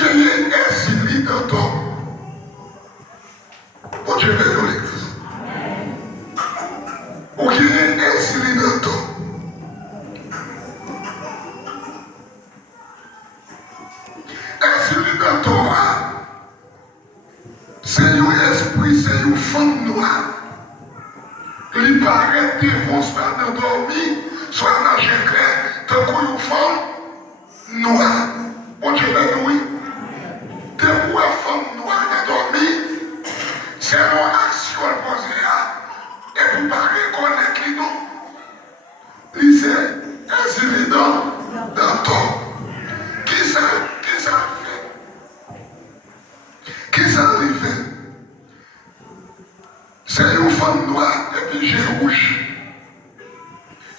gagnez un dans ton. Bon Dieu, dans l'église. Ou gagnez un dans ton. Un dans ton, c'est un esprit, c'est une femme noire. Il paraît devant soit dans dormi, soit dans le clair, tant qu'on une femme noire. Bon Dieu, oui. De pour une femme noire dans dormi, c'est une action posée et pour parler connaître les noms. Il c'est évident dans ton. Qui ça fait? Qui ça lui fait? C'est une femme noire et puis j'ai rouge.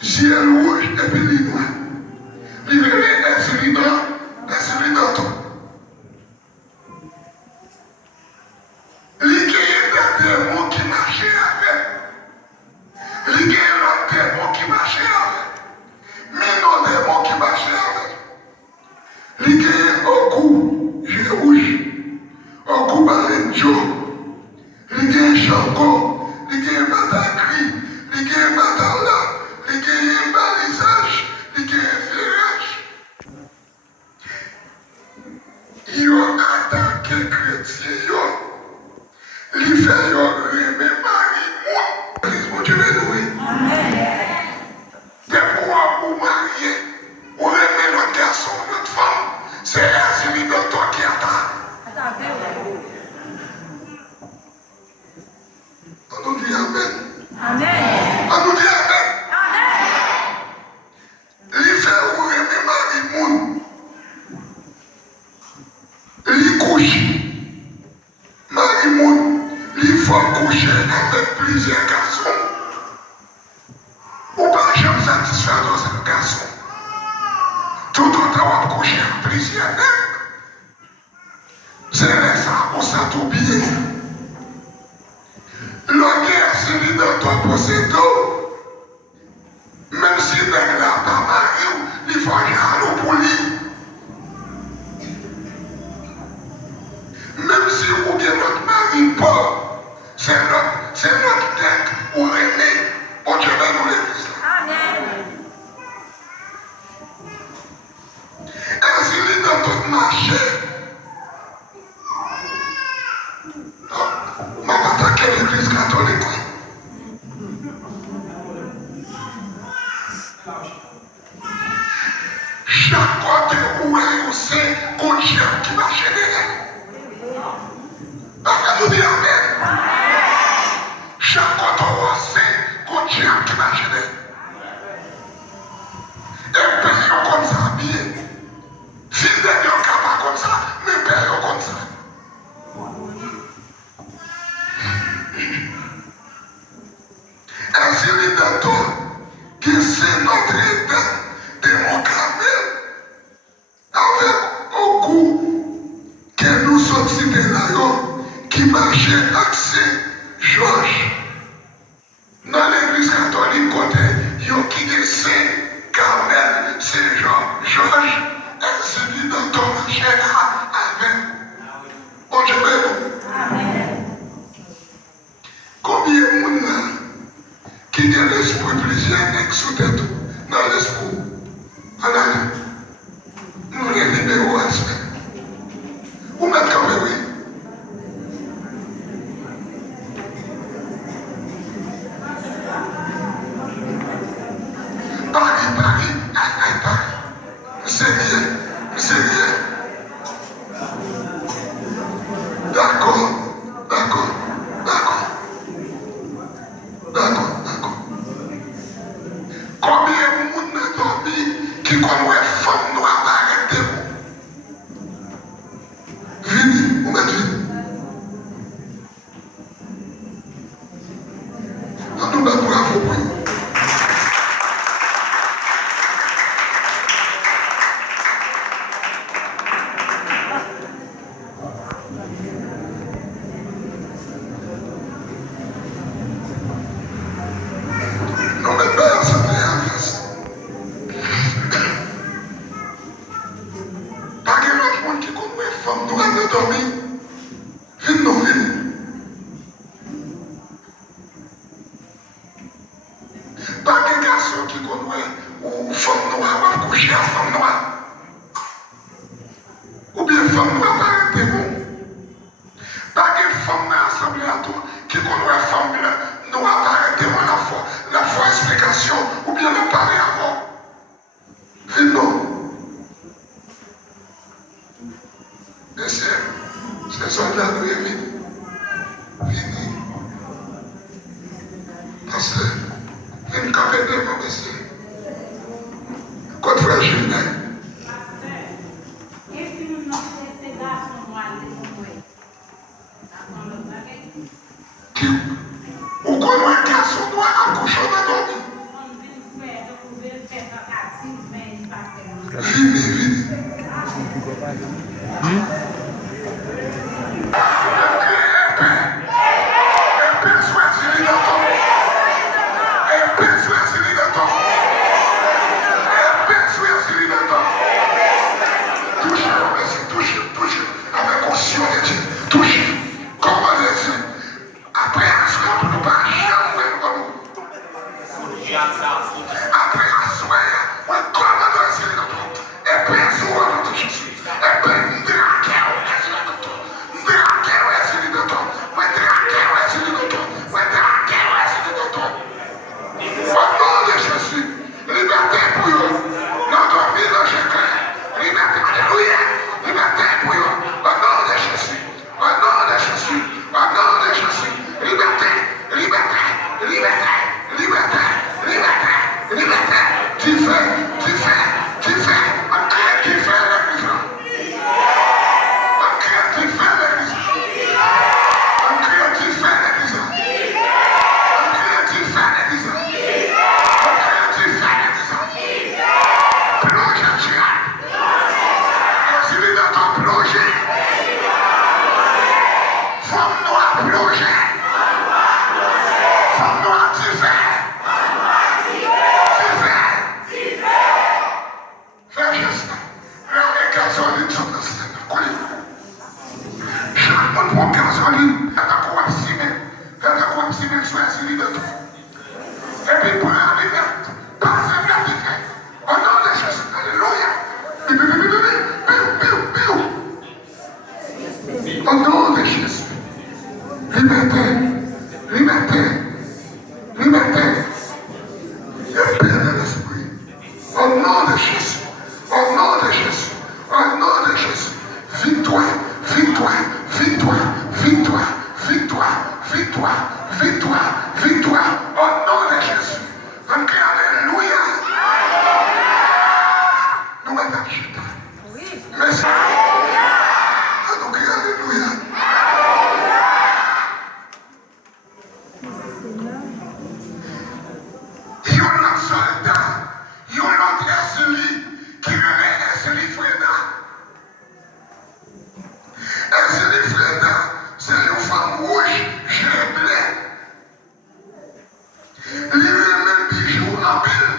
J'ai rouge et puis les noirs. Il est évident ton. Il y a des démons qui marchaient avec. Il y a des démons qui marchaient avec. Mais non démons qui marchaient avec. Il y a au cou, j'ai rouge. Au cou, balenjo. Il y a un chango. Il y a un batagri. Il y a un batala. Il y a un balisage. Il y a un ferrage. Ils ont attaqué les chrétiens. Il fait remettre Marie, mon Dieu, loué. Mais pour marier, pour remettre notre garçon, notre femme, c'est celui de toi qui attend. On nous dit Amen. On nous dit Amen. Il fait remettre Marie, il couche. Marie, il faut coucher avec plusieurs garçons. Ou pas jamais satisfaire dans un garçon. Tout autant on coucher avec plusieurs nègres. C'est ça, on s'est oublié. L'homme est celui dans ton possédant. Même si le nègre n'a pas marié, il faut aller pour lui. Même si vous bien notre mari pas, c'est notre tête ou René, bon Dieu va nous l'église. Amen. Ainsi, il est dans ton marché. On va attaquer l'église catholique. Chaque côté où on sait qu'on cherche qui marche derrière. Nous dit Amen. Chaque fois on sait qu'on tient qui marche. Et père comme ça habillé. Fils de Dieu capable comme ça, mais père comme ça. Ainsi les datons qui c'est notre état démocratique avec au goût que nous sommes cités là-haut. Qui marchait avec Georges. Dans l'église catholique, côté, il y a qui est Saint Carmel, Saint Georges, et celui dans ton marché là, avec. Bon Dieu, combien de monde là, qui a l'esprit plusieurs nègres sous tête, dans l'esprit. Voilà, nous les libéraux à ce. Vous mettez quand même, oui. C'est bien. D'accord. Combien de monde n'a dormi qui connaît femme noire arrêtez vous? Vini, vous mettez vini. On nous va bravo pour vous. Femme qui connaît ou femme noire, ou coucher à femme noire. Ou bien femme noire par un bon. Pas que femme n'a assemblé à toi qui connaît femme noire par un démon la foi explication ou bien le parler avant. Non. Et c'est soldat nous est venu. Fini. Parce que une capée de mon monsieur. Contre frère Julien. Est-ce que nous n'avons pas ces garçons noirs qui ou connaît un garçon noir à coucher dans dormi. Vini. Touche, avec conscience de Dieu. Touche. Comment dire? Après, on ne peut pas jamais faire après, on commande à essayer de tout. Et puis, on se voit dans Jésus. Et puis, on dit à quel on est essayer de tout. On dit à quel on est essayer de tout. On dit à quel on est essayer de tout. On dit à quel on est essayer de tout. Au nom de Jésus, liberté pour eux. Notre vie de Jésus. Liberté, alléluia. Liberté pour eux. Au nom de Jésus. Au nom de Jésus. Au nom de Jésus. Liberté. Tu fais, on crée, tu fais l'église. On crée, tu fais l'église. On crée, tu fais l'église. On crée, tu fais l'église. On crée, tu fais l'église. Plonge, tu as. Celui de ton plongé. Femme noire, plongée. Femme noire, tu fais. Au nom de Jésus, liberté, et paix de l'esprit. Au nom de Jésus, au nom de Jésus, au nom de Jésus, victoire, au nom de Jésus. On crie alléluia. Nous mettons chuter. Merci. On crie alléluia. Il y a un soldat, il y a un autre celui qui remet celui Freda. Et celui Freda, c'est une femme rouge, blé. Il remet bijoux en pile.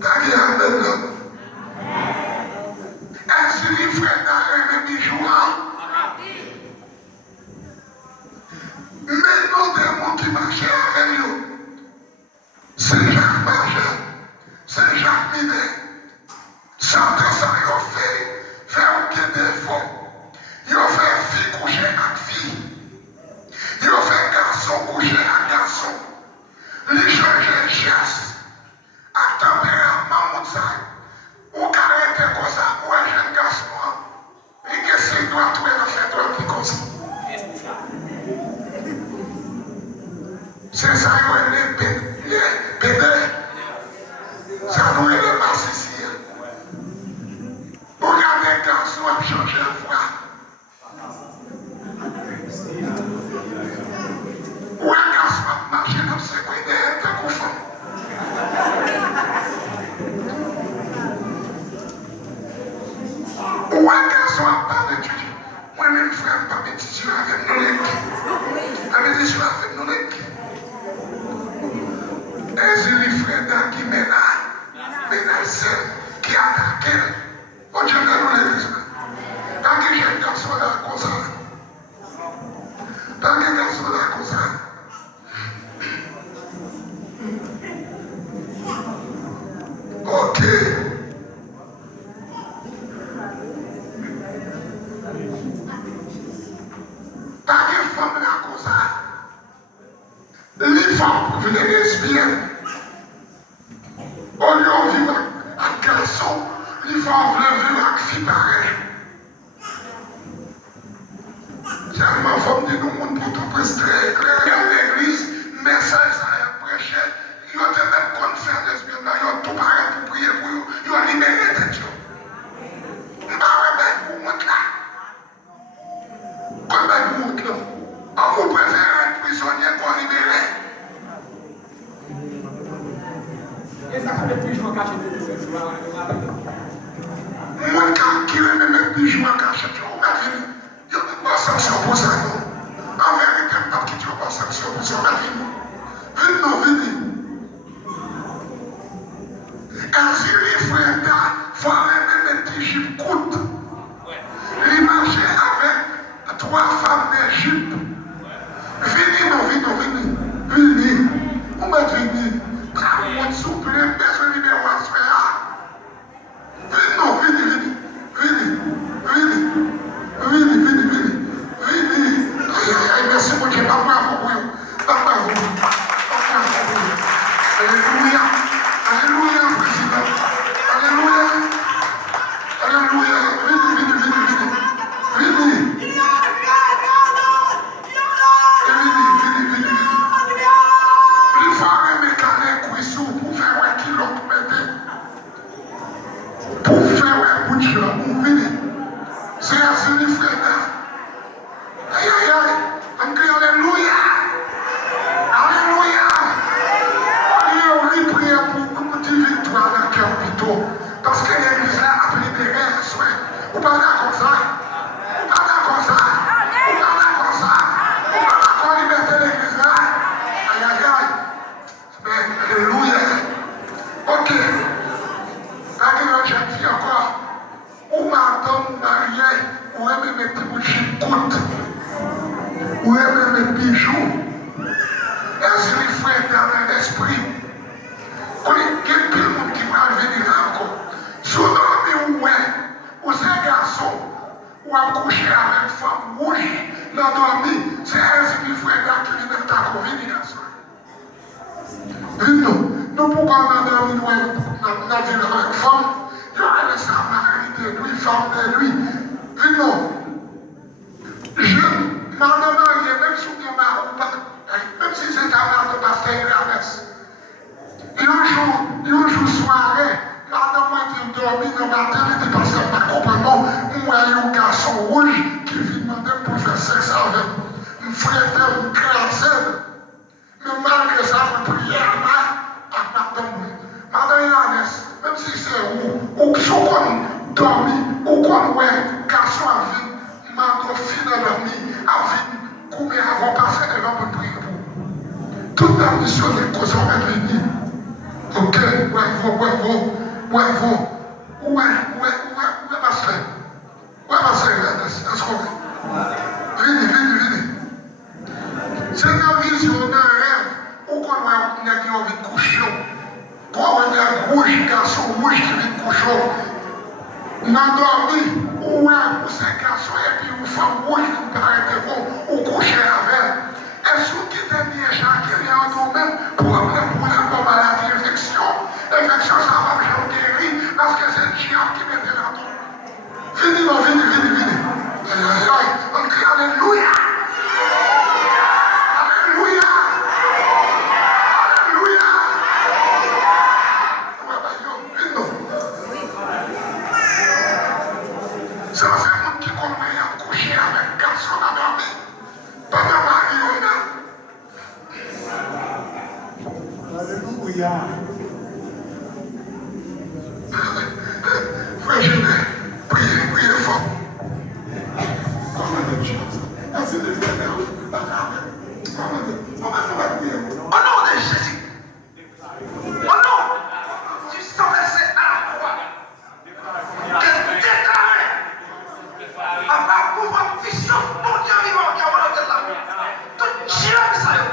T'as dit amen là. Et celui Freda remet bijoux en pile. Mais non des mots qui marchaient avec nous. C'est Jacques Marchand, c'est Jacques Minet. Certains ça ils ont fait un pied défaut. Ils ont fait fille coucher avec fille. Ils ont fait garçon coucher avec garçon. Les changer chasse. À tempérament, ou caractère comme ça, ou un jeune garçon. Et que c'est toi, tu es fait toi qui comme ça. C'est ça, il est pédé. Ça nous est le passe ici. Regardez un garçon à changer de voix. Ou un garçon à marcher dans ce coin derrière un couffin. Ou un garçon à parler de Dieu. Moi-même, frère, pas méditer avec nous. Avec des avec nous. femmes viennent lesbiennes. Au lieu de vivre avec garçon, les femmes veulent vivre avec filles pareilles. J'ai ma femme dit nous monde pour tout presse très clair. Dans l'église, message ça a prêché. Ils ont même qu'on fait lesbiennes là, ils ont tout pareil pour prier pour eux. Ils ont libéré tête. Je ne vais pas vous montrer là. Comment vous montre là? On vous préfère être prisonnier qu'on libéré. Et ça fait plus jouer caché de ce soir. Moi, qui est même plus jouer caché, on va venir. Il n'y a pas de sanction pour ça. En vérité, je ne pas quitter pas de sanction pour ça. On va venir. Venez, non, venez. Ainsi, les frères, il faut même un petit Égypte coûte. Il marchait avec 3 femmes d'Égypte. Venez, non, venez, non, venez. Venez. On va venir. Travaillez, souple, besoin de libération. Venez, non, venez, venez. Venez, venez. Venez, venez, venez. Venez. Aïe, aïe, aïe, merci mon Dieu. Pas bravo pour vous. Pas bravo. Pas bravo pour vous. Alléluia. Alléluia, président. Alléluia. Alléluia. Venez, venez, venez, venez. Venez. C'est la seule frère. Aïe, aïe, aïe. On crie Alléluia. Alléluia. On lui prie pour une petite victoire dans le cœur plutôt. Parce que l'église a libéré un soin. Vous parlez comme ça. Vous parlez comme ça. Vous parlez comme ça. Vous parlez comme liberté l'église là. Aïe, aïe, aïe. Mais Alléluia. Ok. Là, que j'ai dit encore. Ou madame mariée, ou même mes petits coûtes, ou même mes bijoux. Est-ce que les frères dans l'esprit? On est quelqu'un qui va venir encore. Souvent, ou ces garçons, ou accoucher avec une femme rouge, dans dormi, c'est ainsi que les frères qui viennent à venir garçon. Nous, pourquoi on a dormi dans la ville avec une femme? Il y a laissé un mari de lui, femme de lui. Venons. Je, madame mariée, même si on même si c'est un mari de pasteur Hermès. Un jour soirée, madame m'a dit dormir dans la maternité parce qu'elle m'a compris. Moi, il y a un garçon rouge qui vient demander pour faire sexe avec un frère de crasé. Mais malgré ça, je priais à madame. Madame Hermès. Même si c'est ou qui on dormi, ou qu'on ouais, garçon à vie, madame fille dans la nuit, à vie, combien avant passé devant me prier pour. Toute la mission des causes on va venir. Ok, ouais, ma soeur. Ouais, ma soeur, est-ce qu'on est? Venez. C'est une vision d'un rêve, ou qu'on a envie de coucher. Pour un rouge, garçon rouge qui vient coucher. On a dormi, ou c'est garçon et puis une femme rouge qui paraît devant, ou coucher avec. Est-ce que tu t'es mis à chaque rien en toi-même pour la maladie, infection? L'infection, ça va me guérir parce que c'est le diable qui mettait dans toi. Venez. Aïe, on crie Alléluia. Ça fait un petit qu'on à coucher avec garçon à dormir. Pas de mari, Alléluia. Frère, je vais prier fort. Comment Dieu? Merci de faire là. On va prier. Au nom de Jésus. Au nom du sang versé à la croix. Que déclaré. À part pouvoir puissant, mon Dieu vivant, qui a volé de là. Tout Dieu, ça y est.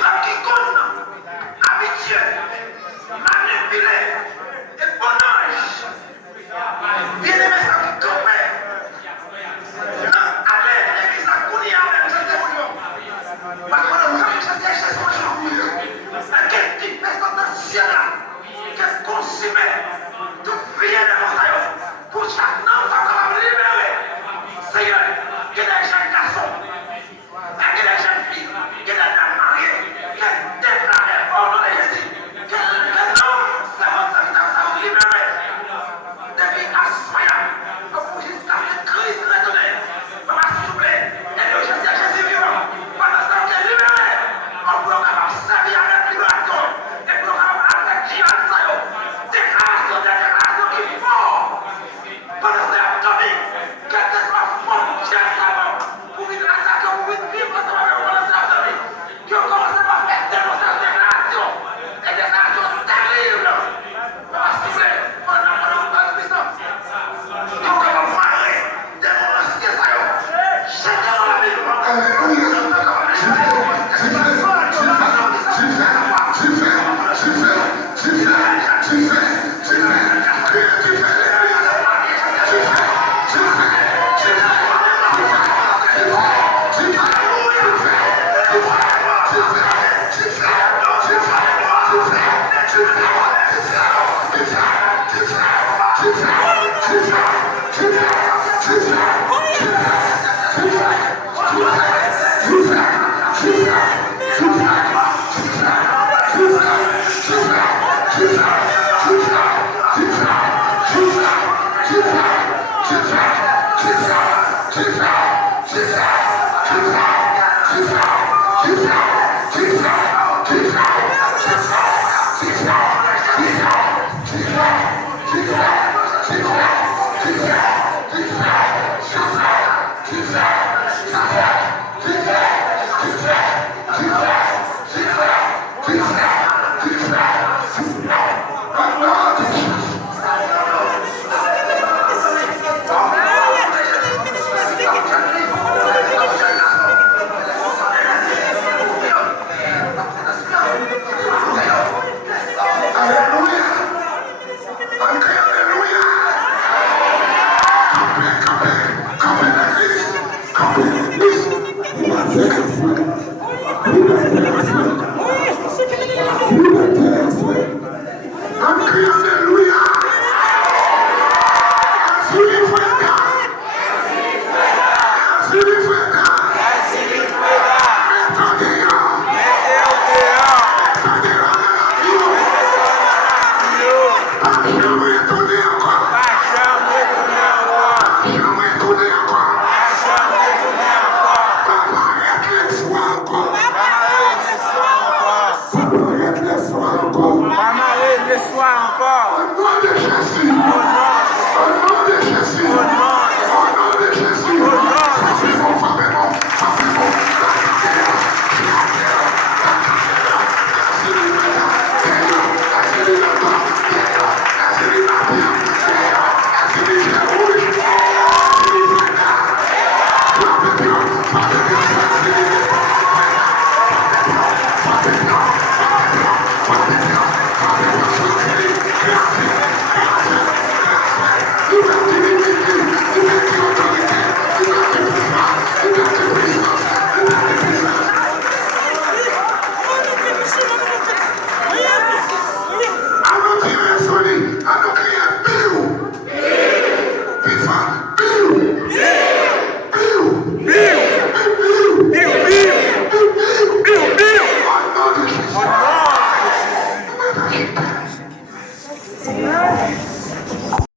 La qui compte, habitué. Soir encore.